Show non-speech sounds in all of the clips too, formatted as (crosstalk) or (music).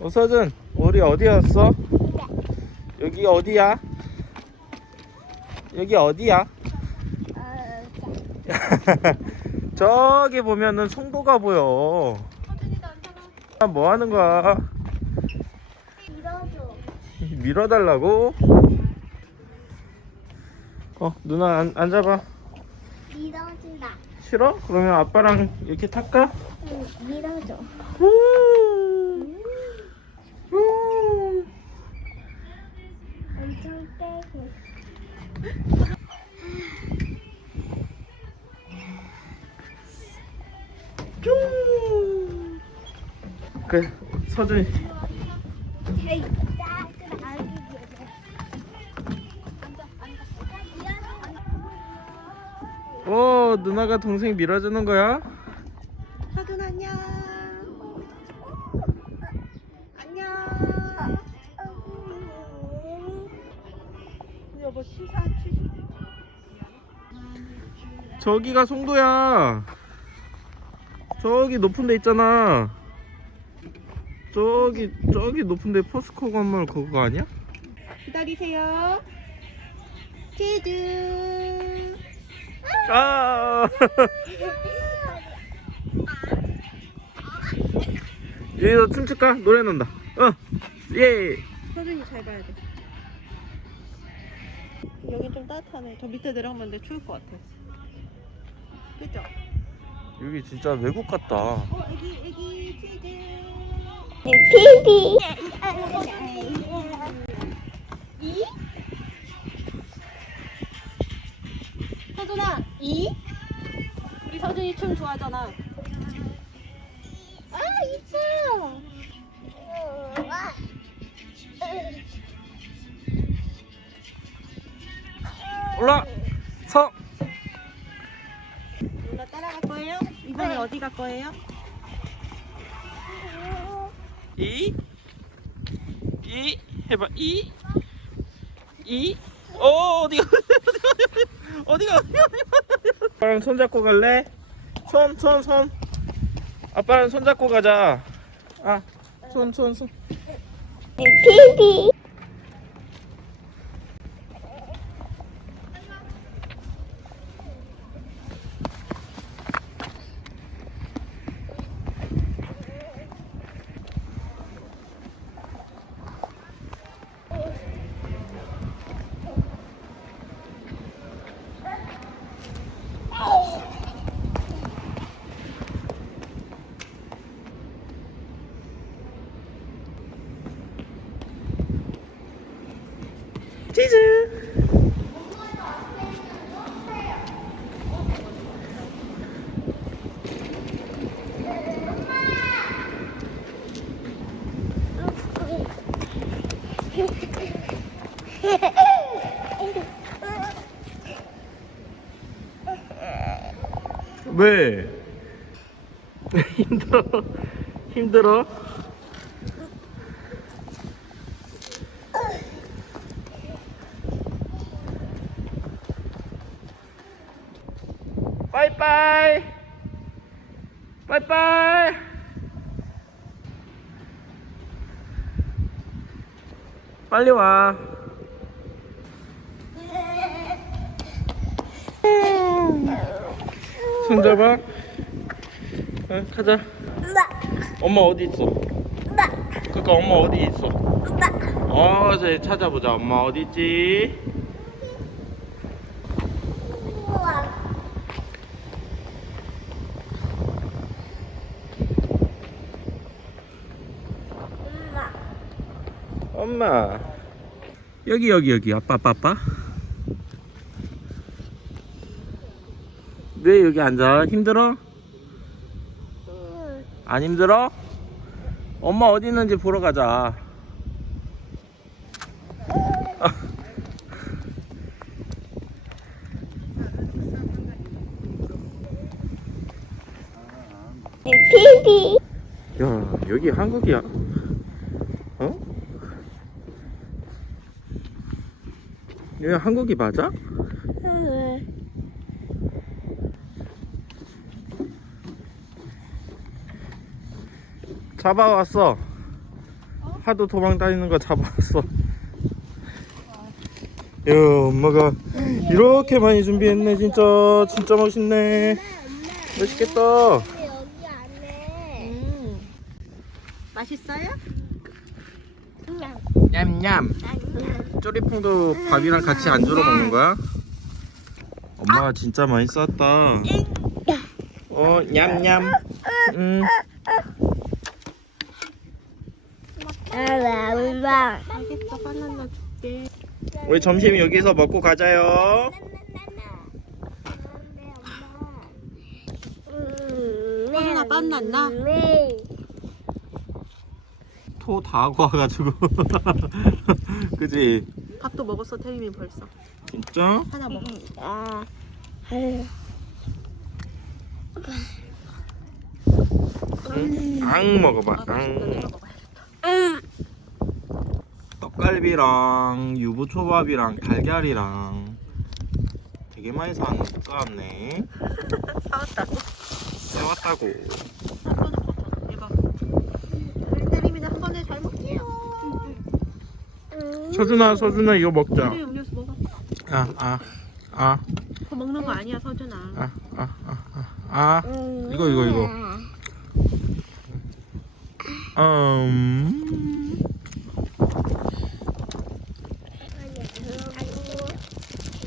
오서준 우리 어디 왔어? 여기 어디야? 여기 어디야? (laughs) 저기 보면은 송도가 보여. 아, 뭐 하는 거야? 밀어달라고? 어, 누나 안, 앉아봐. 밀어준다. 싫어? 그러면 아빠랑 이렇게 탈까? 응, 밀어줘. 음. 음. 엄청 빼고. 쭉. 그래, 서준이. 제일 작은 아기들. 오, 누나가 동생 밀어주는 거야? 서준 안녕. 안녕. 여보 시사 취. 저기가 송도야. 저기 높은 데 있잖아. 저기, 저기 높은 데 포스코 건물 그거 아니야? 기다리세요. 치즈. 아! (laughs) 여기서 춤출까? 노래 난다. 어, 예. 서준이 잘 봐야 돼. 여긴 좀 따뜻하네. 저 밑에 내려가면 내 추울 것 같아. 그죠? 여기 진짜 외국 같다. 어, 애기, 애기 치즈. 피비. 이? 우리 서준이 춤 좋아하잖아. 아, 이뻐. 올라, 서. 누나 따라갈 거예요? 이번에 어디 갈 거예요? 이, 이, 해봐, 이, 이. 어, 어디가, 어디가, 어디가, 어디가. 아빠랑 손 잡고 갈래? 손, 손, 손. 아빠랑 손 잡고 가자. 아, 손, 손, 손. 피비. 치즈. 왜? (laughs) 힘들어? 힘들어? 빠이빠이 빠이빠이 빨리 와. 손 잡아. 응, 가자. 엄마 어디 있어? 그니까 엄마 어디 있어? 어 저기 찾아보자. 엄마 어디 있지 엄마 여기 여기 여기 아빠 아빠 아빠 왜 여기 앉아 힘들어? 안 힘들어? 엄마 어디 있는지 보러 가자 피비. 야 여기 한국이야 어? 얘 한국이 맞아? 잡아왔어. 하도 도망 다니는 거 잡아왔어. 야, 엄마가 이렇게 많이 준비했네. 진짜 진짜 멋있네. 맛있겠다. 여기 음. 맛있어요? 냠냠. 쪼리퐁도 밥이랑 같이 안주로 먹는 거야? 엄마가 진짜 많이 쌌다. 어, 냠냠. 음. 엄마 알겠어. 바나나 줄게. 우리 점심 여기서 먹고 가자요. 빤 났나? 네. 토다 하고 와가지고. (laughs) 그지? 밥도 먹었어. 태림이 벌써. 진짜? 하나 먹어. 아, 아유. 앙 먹어봐. 아, 앙. 음. 떡갈비랑 유부초밥이랑 달걀이랑 되게 많이 사왔네. (laughs) 사왔다고. 사왔다고. 한 번에 먹어. 대박. 우리 태림이는 한 번에 잘 먹게요. 서준아, 서준아 이거 먹자. 우리 음료수 먹어. 아, 아, 아, 그거 먹는 거 아니야, 서준아. 아, 아, 아, 아, 아. 이거, 이거, 이거. 음.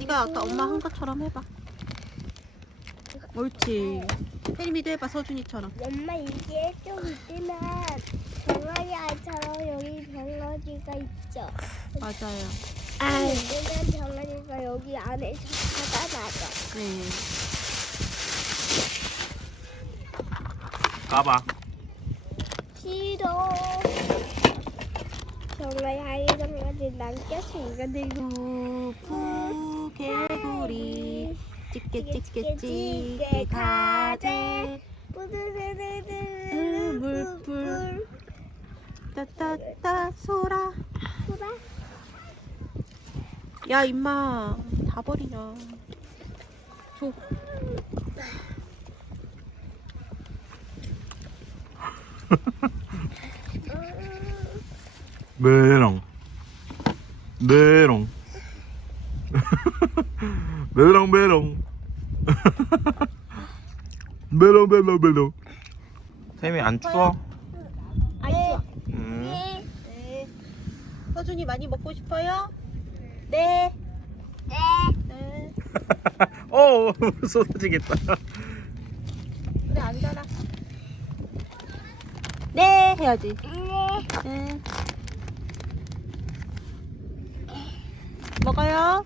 네가 아까 엄마 한 것처럼 해봐. 옳지. 태림이도 해봐, 서준이처럼. 엄마 이게 좀 알처럼 여기 병아리가 있죠. 맞아요. 아, 있으면 병아리가 여기 안에서 살아나죠. 네. 까봐. 싫어. 정말 하이정까지 남겨서 이거 푸푸 개구리 찌개 찌개 찌개 찌개 가재 뿌르르르르 물풀. 따따따 소라 소라 야 임마 다 버리냐 줘 메롱. 메롱. 메롱 메롱. 메롱 메롱 메롱. 쌤이 안 추워? 아니 음. 네 서준이 많이 먹고 싶어요? 네 네. 네. (laughs) 어, (laughs) 쏟아지겠다. 그래 앉아라 네 해야지 네. 네 먹어요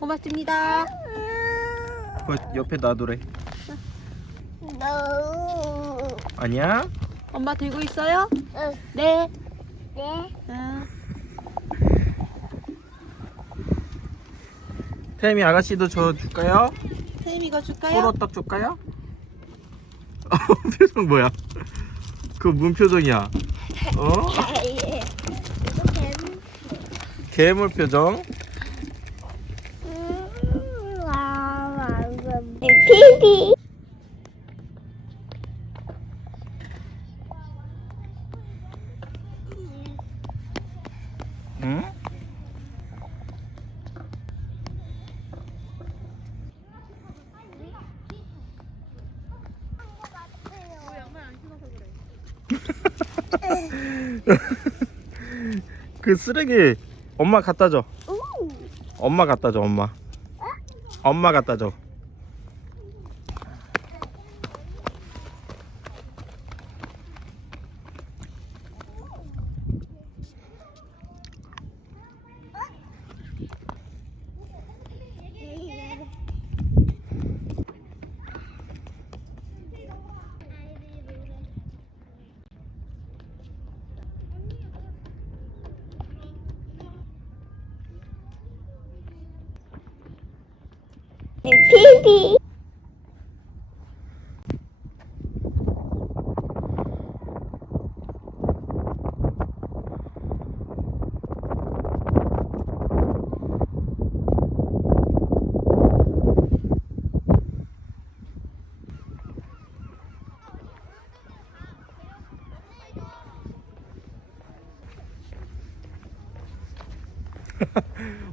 고맙습니다 그 옆에 놔두래. 아니야? 엄마 들고 있어요? 응. 네 네. 응. 태미 아가씨도 저 줄까요? 이거 줄까요? 호로떡 줄까요? 표정 뭐야? 그 문 표정이야. 어? 예. 이거 뱀. 괴물 표정. 음, 와, 와, 이거 피비. 응? (laughs) 그 쓰레기 엄마 갖다 줘. 우. 엄마 갖다 줘, 엄마. 엄마 갖다 줘. 피비.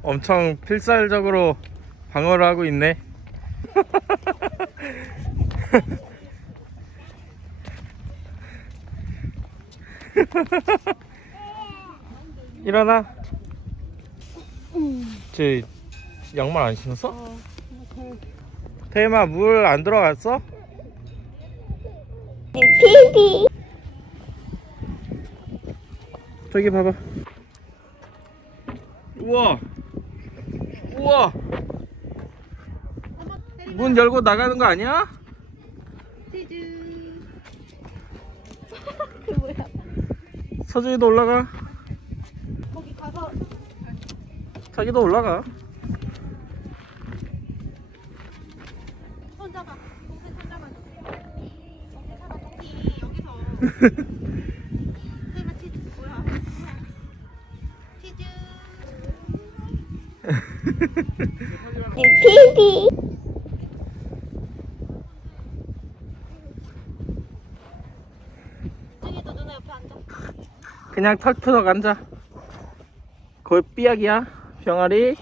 엄청 필살적으로 방어를 하고 있네. (laughs) 일어나. 제 양말 안 신었어? 어. 태임아 물 안 들어갔어? 피비. 저기 봐봐. 우와. 우와. 문 열고 나가는 거 아니야? 치즈. (laughs) 그 뭐야? 서준이도 올라가. 거기 가서 자기도 올라가. 손 잡아. 동생 손 잡아. 동생 잡아. 동생 여기서. (laughs) 설마 치즈 뭐야? 치즈. 피비. (laughs) 승희도 누나 옆에 앉아. 그냥 턱 펴서 앉아. 거의 삐약이야. 병아리.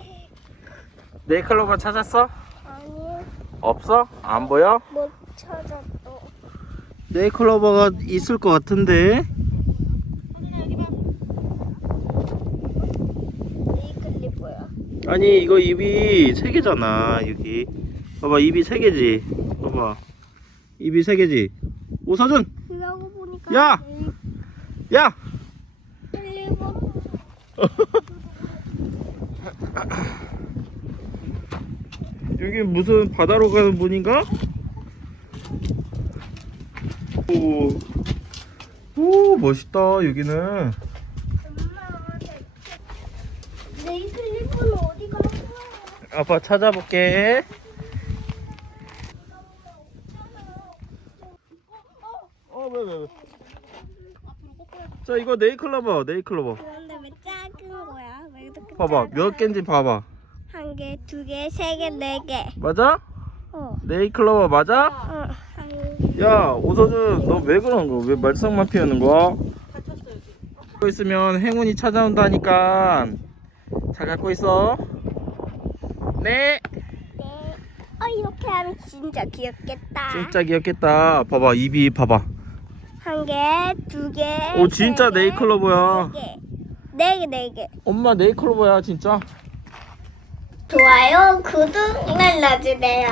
네이클로버 찾았어? 아니 없어? 안 보여? 못 찾았어. 네이클로버가 있을 것 같은데. 아니 이거 입이 세 개잖아 여기. 봐봐 입이 세 개지. 봐봐. 입이 세 개지. 오서준. 그러고 보니까 야! 이 야. 클리퍼 (laughs) 여기 무슨 바다로 가는 문인가? 오, 오 멋있다 여기는. 엄마 내 클리퍼는 어디 간 거야? 아빠 찾아볼게. 어, 왜, 왜, 왜? 자, 이거 네이클로버, 네이클로버. 그런데 왜 작은 거야? 왜 이렇게 봐봐, 작아? 몇 개인지 봐봐. 한 개, 두 개, 세 개, 네 개. 맞아? 어. 네이클로버 맞아? 어. 한 개. 야, 오서준, 너 왜 그런 거? 왜 말썽만 피우는 거야? 갖고 있으면 행운이 찾아온다니까. 잘 갖고 있어. 네. 네. 어 이렇게 하면 진짜 귀엽겠다. 진짜 귀엽겠다. 봐봐, 입이 봐봐. 한 개, 두 개. 오, 진짜 세 개, 네이클로버야. 네 개. 네 개, 네 개. 엄마 네이클로버야, 진짜. 좋아요, 구독 눌러주세요.